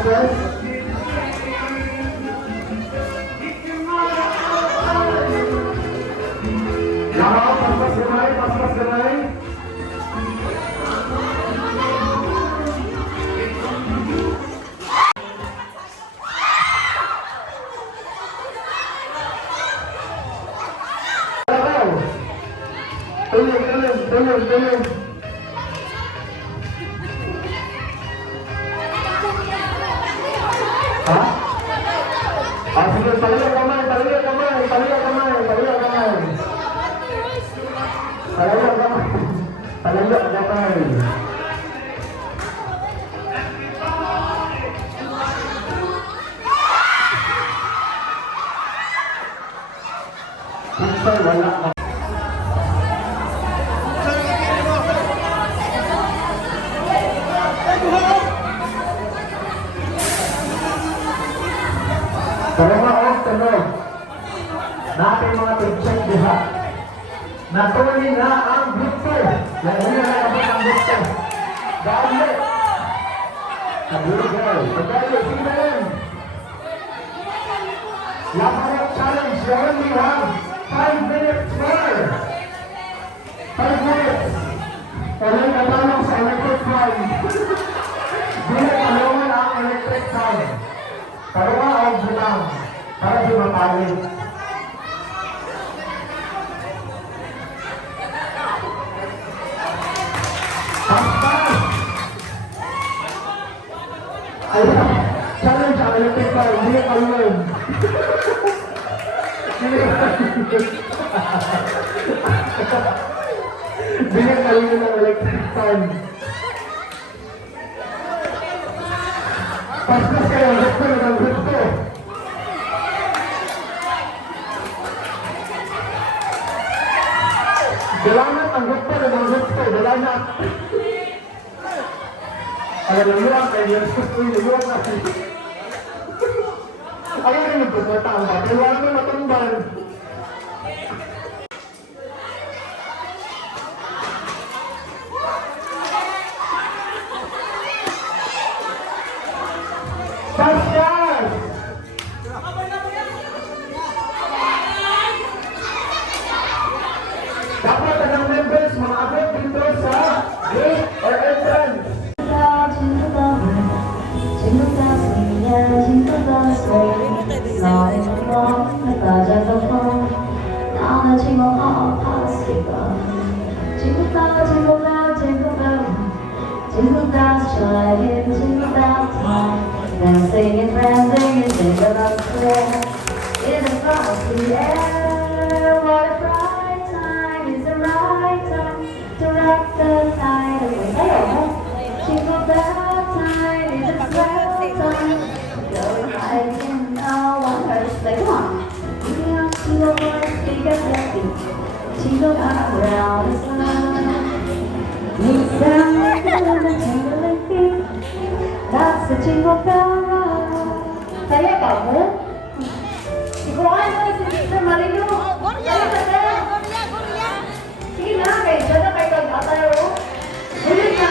Marquez. Lahat, paspas gamay, paspas gamay. Tulong. Ha? Sige, taliya kamay. Pinsay, wala ka. Pero mga tunog, natin mga pag-check diha. Natuloy na ang victor. Nahuli na ang victor. Dahil. Nabulugay. Pagkayo, sige rin. Lahat challenge, you only have 5 minutes more. 5 minutes. Kaya katanong sa electric fan. Dili kalungan ang electric fan. Karuwa ang bulang para di mapalik. Paspas! Ayan, challenge ang electric fan. Dili kalungan. Dili kalungan ang electric fan. Paspas kayo, gusto. Dalangan ang gusto. Dalangan. Alam mo lang, kaya yung natin. Ayaw rin magpapatamba, kaya huwag mo matumban. Pascal! Dapat ang members mga abot dito sa gate or entrance. Dancing and jingle bells swing in the frosty air. What a bright time, it's the right time to rock the night away. Jingle bell time, it's a swell time. Go riding on one horse, like come on. Bring up to your voice, take a happy. Jingle around the sun. We sound like a jingling feet. That's the jingle bell ride. Saya kamu? Ikuan mo si Mr. Marino. Saya kata. Sige na, kayo dyan na kayo kag-atayo. Ulit na.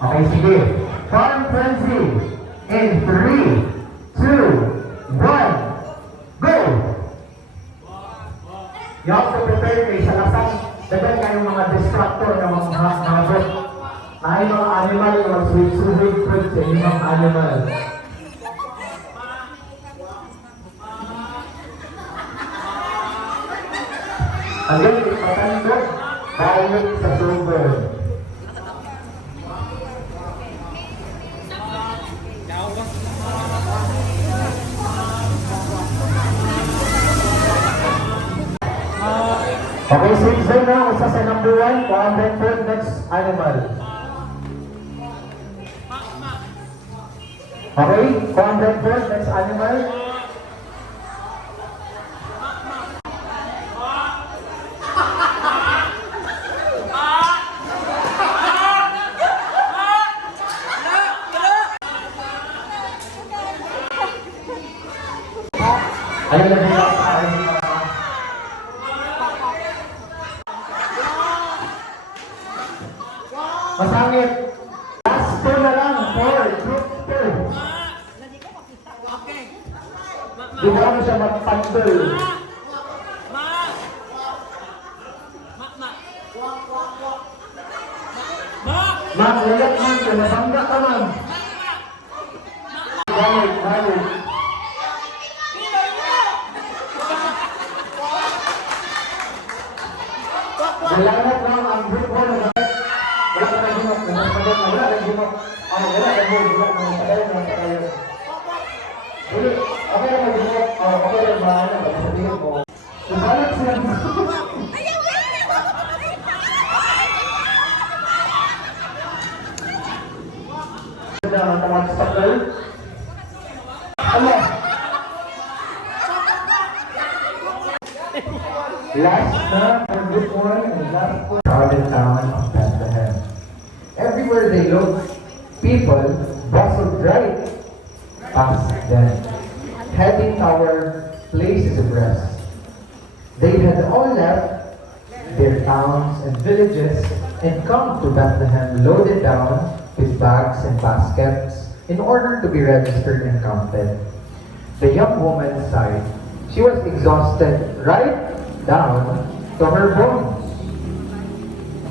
Okay, sige. Fun frenzy in 3, 2, 1, go! You have to prepare kayo sa lasang dagan kayong mga distractor na mga bot. Ay mga animal, mga sweet fruit sa inyong animal. balik sa silver. Okay, season na. Usa sa number 1. 400 foot next animal. Okay, 400 foot next animal. Ayun na din ako sa akin. Masangit. Last two na lang. 4, group 2. Di ba mo siya magpandol? Ma'am, ulit ma'am. Pinasangga ka ma'am. Balik, balik. Dalagat lang ang group 1 na wala ka na ginok, wala ka ginok. Wala ka ginok, Uli, okay na mag-ginok, okay na ba? Sabihin ko. Subalat siya. Tawag sa girl. Ano? Last na, ang group 1 and last one. Crowded town of Bethlehem. Everywhere they looked, people bustled right past them, heading toward places of rest. They had all left their towns and villages and come to Bethlehem loaded down with bags and baskets in order to be registered and counted. The young woman sighed. She was exhausted right down to her bones.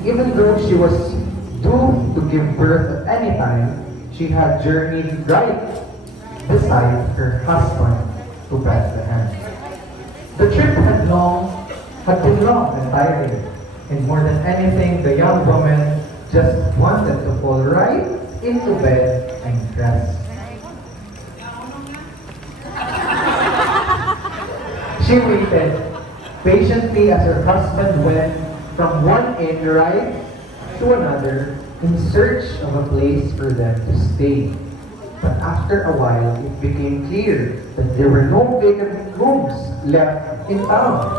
Even though she was due to give birth at any time, she had journeyed right beside her husband to Bethlehem. The trip had been long and tiring, and more than anything, the young woman just wanted to fall right into bed and rest. She waited patiently as her husband went from one inn right to another in search of a place for them to stay. But after a while, it became clear that there were no vacant rooms left in town.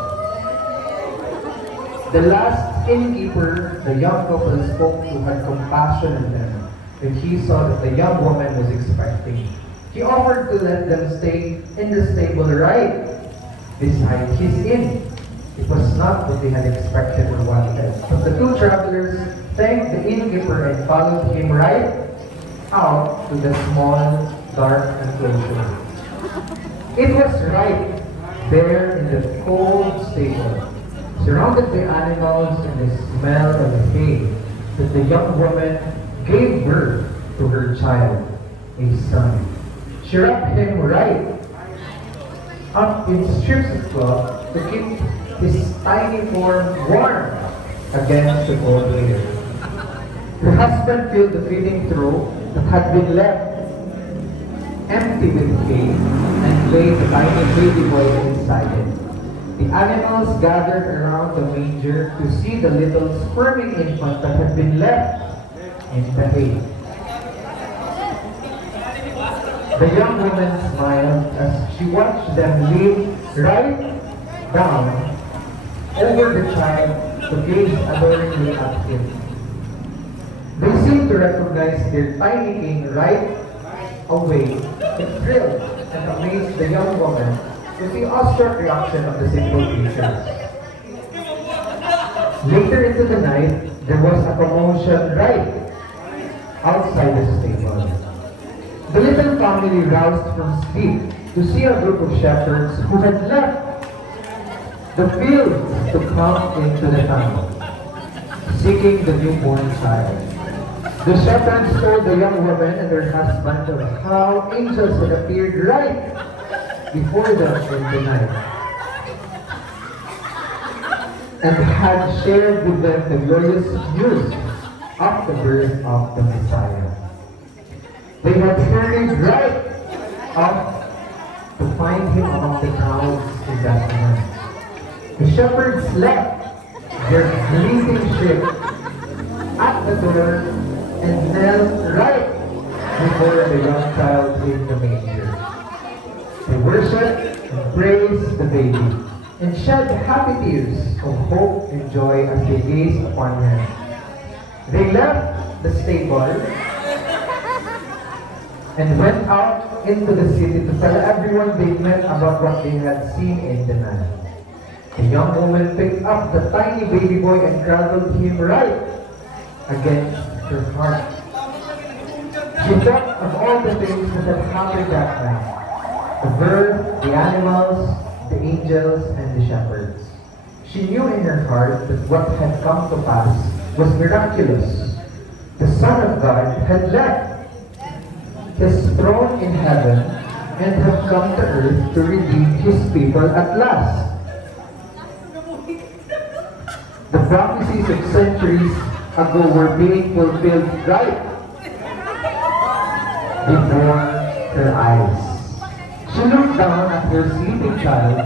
The last innkeeper the young couple spoke to had compassion on them when he saw that the young woman was expecting. He offered to let them stay in the stable right beside his inn. It was not what they had expected or wanted, but the two travelers thanked the innkeeper and followed him right out to the small, dark enclosure. It was right there in the cold stable, surrounded by animals and the smell of the hay, that the young woman gave birth to her child, a son. She wrapped him right up in strips of cloth to keep his tiny form warm against the cold air. Her husband filled the feeding trough that had been left empty with hay and laid the tiny baby boy inside it. The animals gathered around the manger to see the little squirming infant that had been left in the hay. The young woman smiled as she watched them lean right down over the child to gaze adoringly at him. They seemed to recognize their tiny king right away. It thrilled and amazed the young woman to see awestruck reaction of the simple creatures. Later into the night, there was a commotion right outside the stable. The little family roused from sleep to see a group of shepherds who had left the fields to come into the town, seeking the newborn child. The shepherds told the young woman and her husband of how angels had appeared right before them in the night. and had shared with them the glorious news of the birth of the Messiah. They had hurried right up to find him among the crowds in that moment. The shepherds left their bleating sheep at the door and knelt right before the young child in the manger. They worshiped and praised the baby and shed happy tears of hope and joy as they gazed upon him. They left the stable and went out into the city to tell everyone they met about what they had seen in the night. The young woman picked up the tiny baby boy and cradled him right against her heart. She thought of all the things that had happened that night. The bird, the animals, the angels, and the shepherds. She knew in her heart that what had come to pass was miraculous. The Son of God had left his throne in heaven and had come to earth to redeem his people at last. The prophecies of centuries ago were being fulfilled right before her eyes. She looked down at her sleeping child.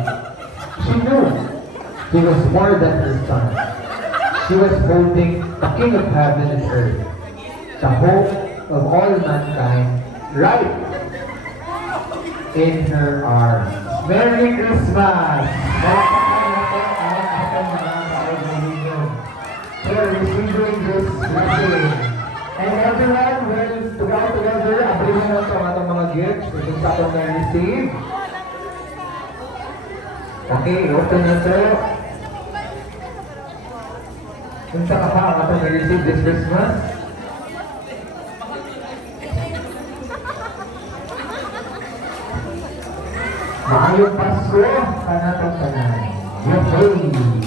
She knew he was more than her son. She was holding the King of heaven and earth, the hope of all mankind, right in her arms. Merry Christmas! For receiving this blessing. And everyone will to go together, abrilin na sa atong mga gifts kung sa atong na-receive. Okay, open na ito. Kung sa ka pa ang atong na-receive this Christmas. Maayong Pasko, kanatong tanan. Yay!